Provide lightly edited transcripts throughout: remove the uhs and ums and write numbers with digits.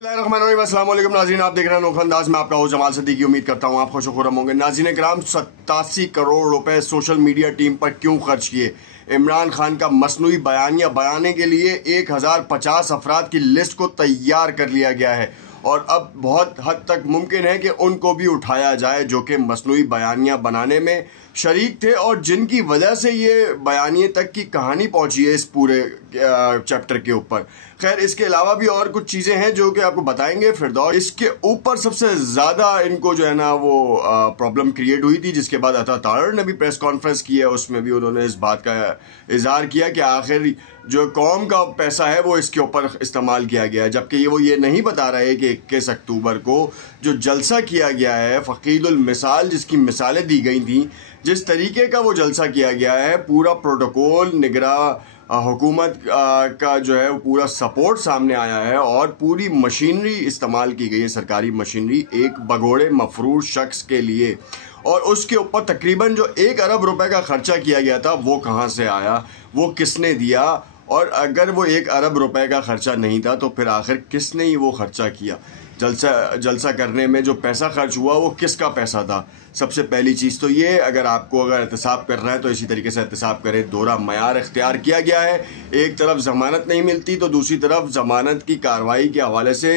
अस्सलाम वालेकुम नाज़रीन, आप देख रहे हैं अनोखा अंदाज में आपका हो जमाल सिद्दीकी। उम्मीद करता हूँ आप खुश खुरम होंगे। नाज़रीन कराम, 87 करोड़ रुपए सोशल मीडिया टीम पर क्यों खर्च किए? इमरान खान का मसनूई बयानिया बयाने के लिए 1050 अफराद की लिस्ट को तैयार कर लिया गया है और अब बहुत हद तक मुमकिन है कि उनको भी उठाया जाए जो कि मसनूई बयानिया बनाने में शरीक थे और जिनकी वजह से ये बयानिए तक की कहानी पहुंची है इस पूरे चैप्टर के ऊपर। खैर, इसके अलावा भी और कुछ चीज़ें हैं जो कि आपको बताएंगे फिरदौस। इसके ऊपर सबसे ज़्यादा इनको जो है ना वो प्रॉब्लम क्रिएट हुई थी, जिसके बाद अता तारड़ ने भी प्रेस कॉन्फ्रेंस की है। उसमें भी उन्होंने इस बात का इजहार किया कि आखिर जो कौम का पैसा है वो इसके ऊपर इस्तेमाल किया गया है, जबकि वो ये नहीं बता रहे कि 21 अक्टूबर को जो जलसा किया गया है फ़कीदुल मिसाल, जिसकी मिसालें दी गई थी, जिस तरीके का वो जलसा किया गया है, पूरा प्रोटोकॉल निगरा हुकूमत का जो है वो पूरा सपोर्ट सामने आया है और पूरी मशीनरी इस्तेमाल की गई है, सरकारी मशीनरी, एक भगोड़े मफरूर शख्स के लिए। और उसके ऊपर तकरीबन जो 1 अरब रुपए का खर्चा किया गया था वो कहाँ से आया, वो किसने दिया? और अगर वो 1 अरब रुपए का खर्चा नहीं था तो फिर आखिर किसने ही वो खर्चा किया? जलसा करने में जो पैसा खर्च हुआ वो किसका पैसा था? सबसे पहली चीज़ तो ये, अगर एहतसाब करना है तो इसी तरीके से एहतसाब करें। दोहरा मयार इख्तियार किया गया है, एक तरफ ज़मानत नहीं मिलती तो दूसरी तरफ ज़मानत की कार्रवाई के हवाले से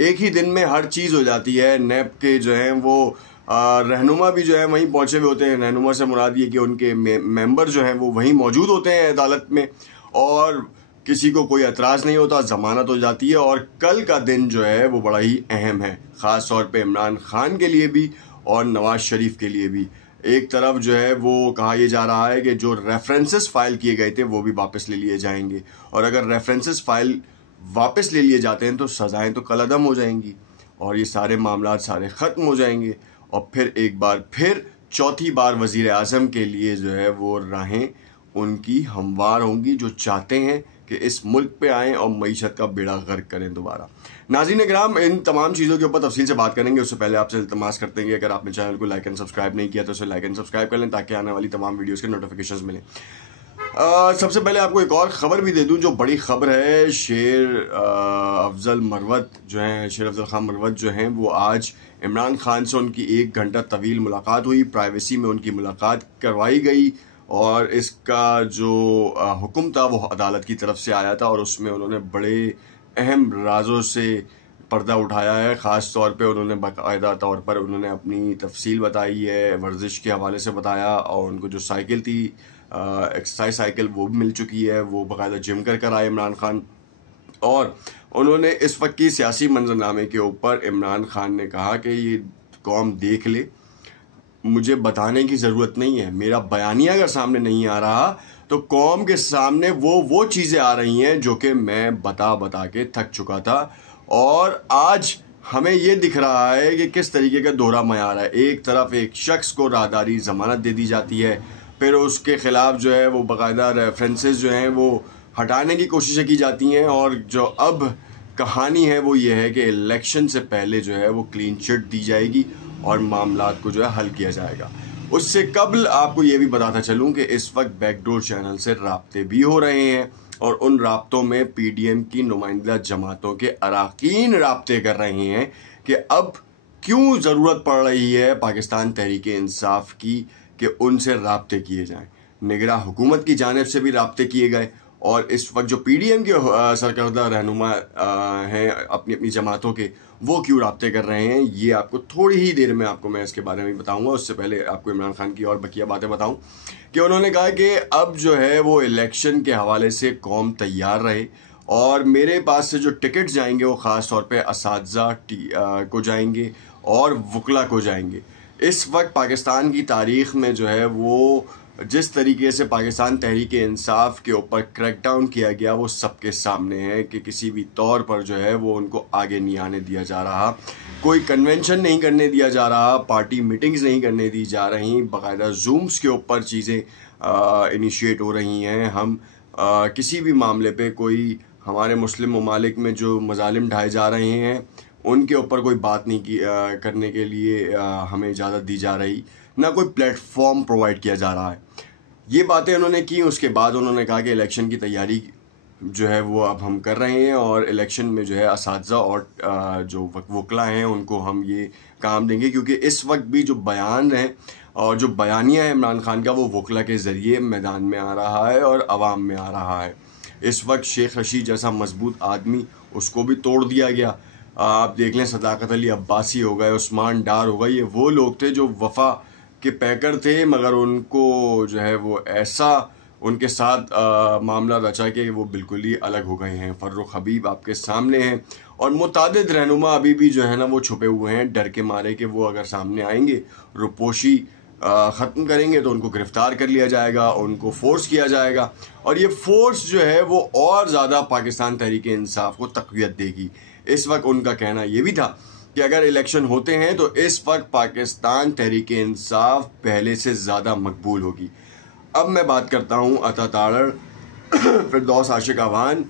एक ही दिन में हर चीज़ हो जाती है। नैब के जो हैं वो रहनुमा भी जो है वहीं पहुंचे हुए होते हैं। रहनुमा से मुराद ये कि उनके मेंबर जो हैं वो वहीं मौजूद होते हैं अदालत में और किसी को कोई एतराज़ नहीं होता, ज़मानत हो जाती है। और कल का दिन जो है वो बड़ा ही अहम है, ख़ास तौर पे इमरान खान के लिए भी और नवाज़ शरीफ के लिए भी। एक तरफ जो है वो कहा यह जा रहा है कि जो रेफरेंसेस फ़ाइल किए गए थे वो भी वापस ले लिए जाएंगे और अगर रेफरेंसेस फ़ाइल वापस ले लिए जाते हैं तो सज़ाएँ तो कलअदम हो जाएंगी और ये सारे मामलात सारे ख़त्म हो जाएंगे और फिर एक बार फिर चौथी बार वज़ीर आज़म के लिए जो है वो राहें उनकी हमवार होंगी, जो चाहते हैं कि इस मुल्क पे आएँ और मईशत का बेड़ा गर्क करें दोबारा। नाज़रीन किराम, इन तमाम चीज़ों के ऊपर तफसील से बात करेंगे। उससे पहले आपसे इल्तमास करते हैं कि अगर आपने चैनल को लाइक एंड सब्सक्राइब नहीं किया तो उसे लाइक एंड सब्सक्राइब कर लें ताकि आने वाली तमाम वीडियोज़ के नोटिफिकेशन मिलें। सबसे पहले आपको एक और ख़बर भी दे दूं, जो बड़ी ख़बर है। शेर अफजल खान मरवत जो हैं वो आज इमरान खान से उनकी 1 घंटा तवील मुलाकात हुई, प्राइवेसी में उनकी मुलाकात करवाई गई और इसका जो हुक्म था वो अदालत की तरफ से आया था और उसमें उन्होंने बड़े अहम राजों से पर्दा उठाया है। ख़ास तौर पे उन्होंने बाकायदा तौर पर उन्होंने अपनी तफसील बताई है, वर्जिश के हवाले से बताया और उनको जो साइकिल थी एक्सरसाइज साइकिल वो भी मिल चुकी है, वो बाकायदा जिम कर आए इमरान खान। और उन्होंने इस वक्त की सियासी मंजरनामे के ऊपर इमरान खान ने कहा कि ये कौम देख ले, मुझे बताने की ज़रूरत नहीं है, मेरा बयानिया अगर सामने नहीं आ रहा तो कौम के सामने वो चीज़ें आ रही हैं जो कि मैं बता के थक चुका था और आज हमें ये दिख रहा है कि किस तरीके का दोहरा मयार है। एक तरफ एक शख्स को राहदारी ज़मानत दे दी जाती है, फिर उसके ख़िलाफ़ जो है वो बाकायदा रेफरेंसेस जो हैं वो हटाने की कोशिशें की जाती हैं और जो अब कहानी है वो ये है कि इलेक्शन से पहले जो है वो क्लीन चिट दी जाएगी और मामलात को जो है हल किया जाएगा। उससे कबल आपको ये भी बताता चलूँ कि इस वक्त बैकडोर चैनल से राब्ते भी हो रहे हैं और उन राब्तों में PDM की नुमाइंदा जमातों के अरकान राब्ते कर रहे हैं कि अब क्यों ज़रूरत पड़ रही है पाकिस्तान तहरीक-ए-इंसाफ की कि उनसे राब्ते किए जाएं। निगरां हुकूमत की जानिब से भी राब्ते किए गए और इस वक्त जो PDM के सरकर्दा रहनुमा हैं अपनी अपनी जमातों के, वो क्यों राब्ते कर रहे हैं, ये आपको थोड़ी ही देर में आपको मैं इसके बारे में बताऊंगा। उससे पहले आपको इमरान खान की और बकिया बातें बताऊं कि उन्होंने कहा कि अब जो है वो इलेक्शन के हवाले से कौम तैयार रहे और मेरे पास से जो टिकट जाएंगे वो ख़ास तौर पे असातिज़ा को जाएंगे और वकला को जाएंगे। इस वक्त पाकिस्तान की तारीख़ में जो है वो जिस तरीके से पाकिस्तान तहरीक-ए-इंसाफ के ऊपर क्रैकडाउन किया गया वो सबके सामने है कि किसी भी तौर पर जो है वो उनको आगे नहीं आने दिया जा रहा, कोई कन्वेंशन नहीं करने दिया जा रहा, पार्टी मीटिंग्स नहीं करने दी जा रही, बाकायदा जूम्स के ऊपर चीज़ें इनिशिएट हो रही हैं। हम किसी भी मामले पे कोई हमारे मुस्लिम ममालिक में जो मजालिम ढाए जा रहे हैं उनके ऊपर कोई बात नहीं करने के लिए हमें इजाज़त दी जा रही, ना कोई प्लेटफॉर्म प्रोवाइड किया जा रहा है। ये बातें उन्होंने की। उसके बाद उन्होंने कहा कि इलेक्शन की तैयारी जो है वो अब हम कर रहे हैं, और इलेक्शन में जो है असातिज़ा और जो वकला हैं उनको हम ये काम देंगे, क्योंकि इस वक्त भी जो बयान है और जो बयानिया है इमरान खान का, वो वकला के ज़रिए मैदान में आ रहा है और आवाम में आ रहा है। इस वक्त शेख रशीद जैसा मजबूत आदमी, उसको भी तोड़ दिया गया। आप देख लें, सदाकत अली अब्बासी हो गए, उस्मान डार हो गए, ये वो लोग थे जो वफा के पैकर थे, मगर उनको जो है वो ऐसा उनके साथ मामला रचा कि वो बिल्कुल ही अलग हो गए हैं। फर्रुख हबीब आपके सामने हैं, और मुतादिद रहनुमा अभी भी जो है ना वो छुपे हुए हैं, डर के मारे कि वो अगर सामने आएंगे, रुपोशी ख़त्म करेंगे तो उनको गिरफ़्तार कर लिया जाएगा, उनको फोर्स किया जाएगा, और ये फोर्स जो है वो और ज़्यादा पाकिस्तान तहरीक इंसाफ को तक़वियत देगी। इस वक्त उनका कहना ये भी था कि अगर इलेक्शन होते हैं तो इस वक्त पाकिस्तान तहरीक इंसाफ पहले से ज़्यादा मकबूल होगी। अब मैं बात करता हूँ अता तारड़ फिरदौस आशिक अवान।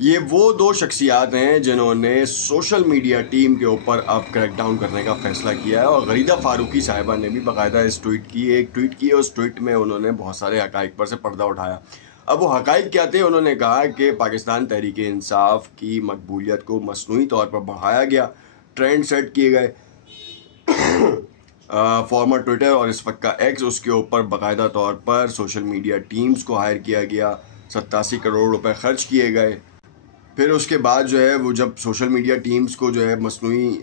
ये वो दो शख्सियात हैं जिन्होंने सोशल मीडिया टीम के ऊपर अब क्रैकडाउन करने का फैसला किया है, और गरीदा फारूकी साहिबा ने भी बाकायदा एक ट्वीट की। उस ट्वीट में उन्होंने बहुत सारे हकाइक पर से पर्दा उठाया। अब वो हकाइक क्या थे? उन्होंने कहा कि पाकिस्तान तहरीक इंसाफ की मकबूलियत को मसनूई तौर पर बढ़ाया गया, ट्रेंड सेट किए गए। फॉर्मर ट्विटर और इस वक्त का एक्स, उसके ऊपर बाकायदा तौर पर सोशल मीडिया टीम्स को हायर किया गया, 87 करोड़ रुपए खर्च किए गए। फिर उसके बाद जो है वो जब सोशल मीडिया टीम्स को जो है मसनूई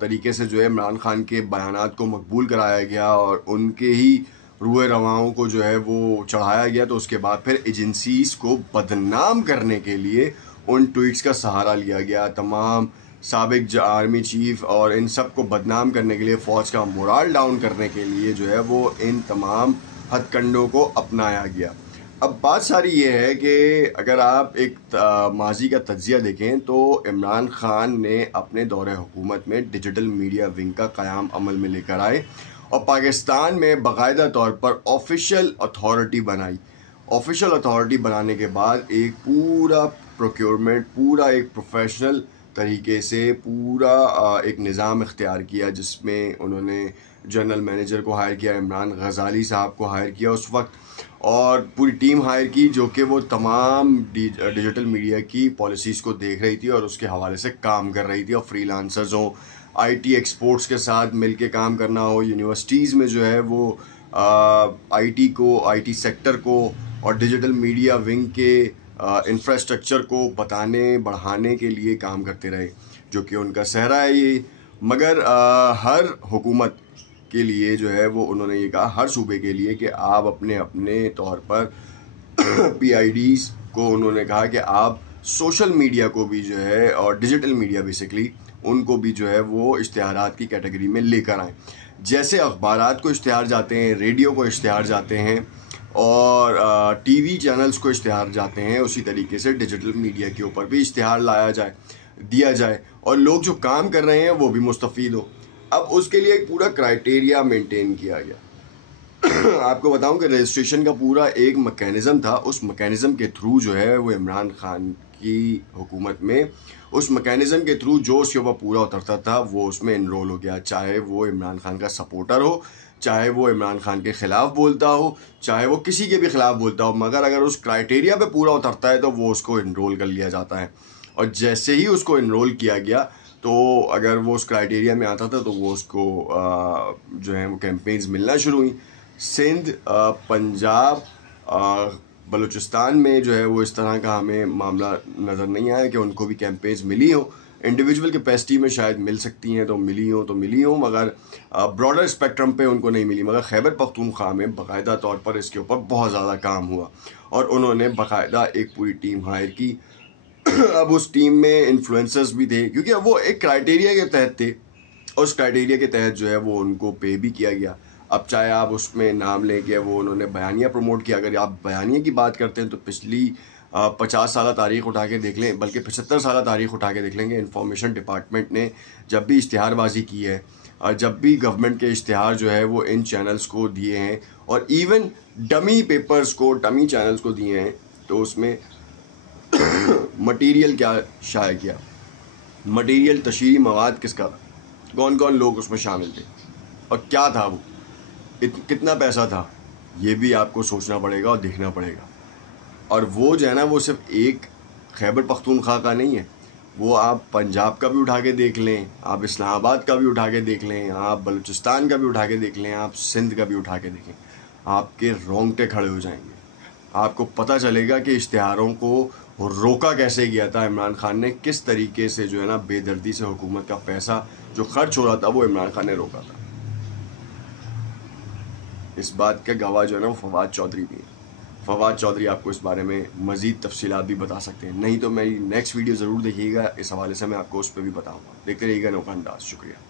तरीके से जो है इमरान खान के बयानात को मकबूल कराया गया और उनके ही रुए रवाओं को जो है वो चढ़ाया गया, तो उसके बाद फिर एजेंसीज को बदनाम करने के लिए उन ट्वीट्स का सहारा लिया गया। तमाम साबिक आर्मी चीफ और इन सब को बदनाम करने के लिए, फ़ौज का मोराल डाउन करने के लिए जो है वो इन तमाम हथकंडों को अपनाया गया। अब बात सारी ये है कि अगर आप एक माजी का तज्जिया देखें तो इमरान खान ने अपने दौरे हुकूमत में डिजिटल मीडिया विंग का क़याम अमल में लेकर आए और पाकिस्तान में बाकायदा तौर पर ऑफिशियल अथॉरिटी बनाई। ऑफिशियल अथॉरिटी बनाने के बाद एक पूरा प्रोक्योरमेंट, पूरा एक प्रोफेशनल तरीके से पूरा एक निज़ाम इख्तियार किया, जिसमें उन्होंने जनरल मैनेजर को हायर किया, इमरान गजाली साहब को हायर किया उस वक्त, और पूरी टीम हायर की जो कि वो तमाम डिजिटल मीडिया की पॉलिसीज़ को देख रही थी और उसके हवाले से काम कर रही थी। और फ्रीलांसर्स हो, आईटी एक्सपोर्ट्स के साथ मिलके काम करना हो, यूनिवर्सिटीज़ में जो है वो आईटी को, आईटी सेक्टर को और डिजिटल मीडिया विंग के इंफ्रास्ट्रक्चर को बताने बढ़ाने के लिए काम करते रहे, जो कि उनका सहरा है ये। मगर हर हुकूमत के लिए जो है वो उन्होंने ये कहा, हर सूबे के लिए, कि आप अपने अपने तौर पर पीआईडीज़ को उन्होंने कहा कि आप सोशल मीडिया को भी जो है और डिजिटल मीडिया बेसिकली उनको भी जो है वो इश्तिहारात की कैटेगरी में लेकर आएँ। जैसे अखबारात को इश्तिहार जाते हैं, रेडियो को इश्तिहार जाते हैं और टीवी चैनल्स को इश्तिहार जाते हैं, उसी तरीके से डिजिटल मीडिया के ऊपर भी इश्तिहार लाया जाए, दिया जाए, और लोग जो काम कर रहे हैं वो भी मुस्तफ़ीद हो। अब उसके लिए एक पूरा क्राइटेरिया मेंटेन किया गया। आपको बताऊं कि रजिस्ट्रेशन का पूरा एक मैकेनिज़्म था। उस मैकेनिज़्म के थ्रू जो है वो इमरान खान की हुकूमत में, उस मैकेनिज़्म के थ्रू जो उसके ऊपर पूरा उतरता था वो उसमें इनरोल हो गया, चाहे वो इमरान खान का सपोर्टर हो, चाहे वो इमरान खान के ख़िलाफ़ बोलता हो, चाहे वो किसी के भी ख़िलाफ़ बोलता हो, मगर अगर उस क्राइटेरिया पे पूरा उतरता है तो वो उसको इनरोल कर लिया जाता है। और जैसे ही उसको इनरोल किया गया तो अगर वो उस क्राइटेरिया में आता था तो वो उसको जो है वो कैंपेन्स मिलना शुरू हुई। सिंध, पंजाब, बलूचिस्तान में जो है वो इस तरह का हमें मामला नज़र नहीं आया कि उनको भी कैंपेन्स मिली हो। इंडिविजुअल कैपेसिटी में शायद मिल सकती हैं तो मिली हो, मगर ब्रॉडर स्पेक्ट्रम पे उनको नहीं मिली। मगर खैबर पख्तूनख्वा में बाकायदा तौर पर इसके ऊपर बहुत ज़्यादा काम हुआ और उन्होंने बाकायदा एक पूरी टीम हायर की। अब उस टीम में इन्फ्लुएंसर्स भी थे, क्योंकि अब वो एक क्राइटेरिया के तहत थे, उस क्राइटेरिया के तहत जो है वो उनको पे भी किया गया। अब चाहे आप उसमें नाम लें कि वो उन्होंने बयानिया प्रमोट किया, अगर आप बयानिया की बात करते हैं तो पिछली 50 साल तारीख़ उठा के देख लें, बल्कि 75 साल तारीख़ उठा के देख लेंगे, इंफॉर्मेशन डिपार्टमेंट ने जब भी इश्तिहारबाजी की है और जब भी गवर्नमेंट के इश्तिहार जो है वो इन चैनल्स को दिए हैं और इवन डमी पेपर्स को, डमी चैनल्स को दिए हैं, तो उसमें मटेरियल क्या शाया किया, मटेरियल तशरीही मवाद किसका था, कौन कौन लोग उसमें शामिल थे और क्या था वो, कितना पैसा था, ये भी आपको सोचना पड़ेगा और देखना पड़ेगा। और वो जो है ना वो सिर्फ एक खैबर पख्तूनख्वा का नहीं है, वो आप पंजाब का भी उठा के देख लें, आप इस्लामाबाद का भी उठा के देख लें, आप बलूचिस्तान का भी उठा के देख लें, आप सिंध का भी उठा के देखें, आपके रोंगटे खड़े हो जाएंगे। आपको पता चलेगा कि इश्तिहारों को रोका कैसे गया था इमरान खान ने, किस तरीके से जो है ना बेदर्दी से हुकूमत का पैसा जो खर्च हो रहा था वो इमरान खान ने रोका था। इस बात का गवाह जो है ना वो फवाद चौधरी भी है। फवाद चौधरी आपको इस बारे में मज़ीद तफसीलात भी बता सकते हैं, नहीं तो मेरी नेक्स्ट वीडियो ज़रूर देखिएगा, इस हवाले से मैं आपको उस पर भी बताऊँगा। देखते रहिएगा अनोखा अंदाज़। शुक्रिया।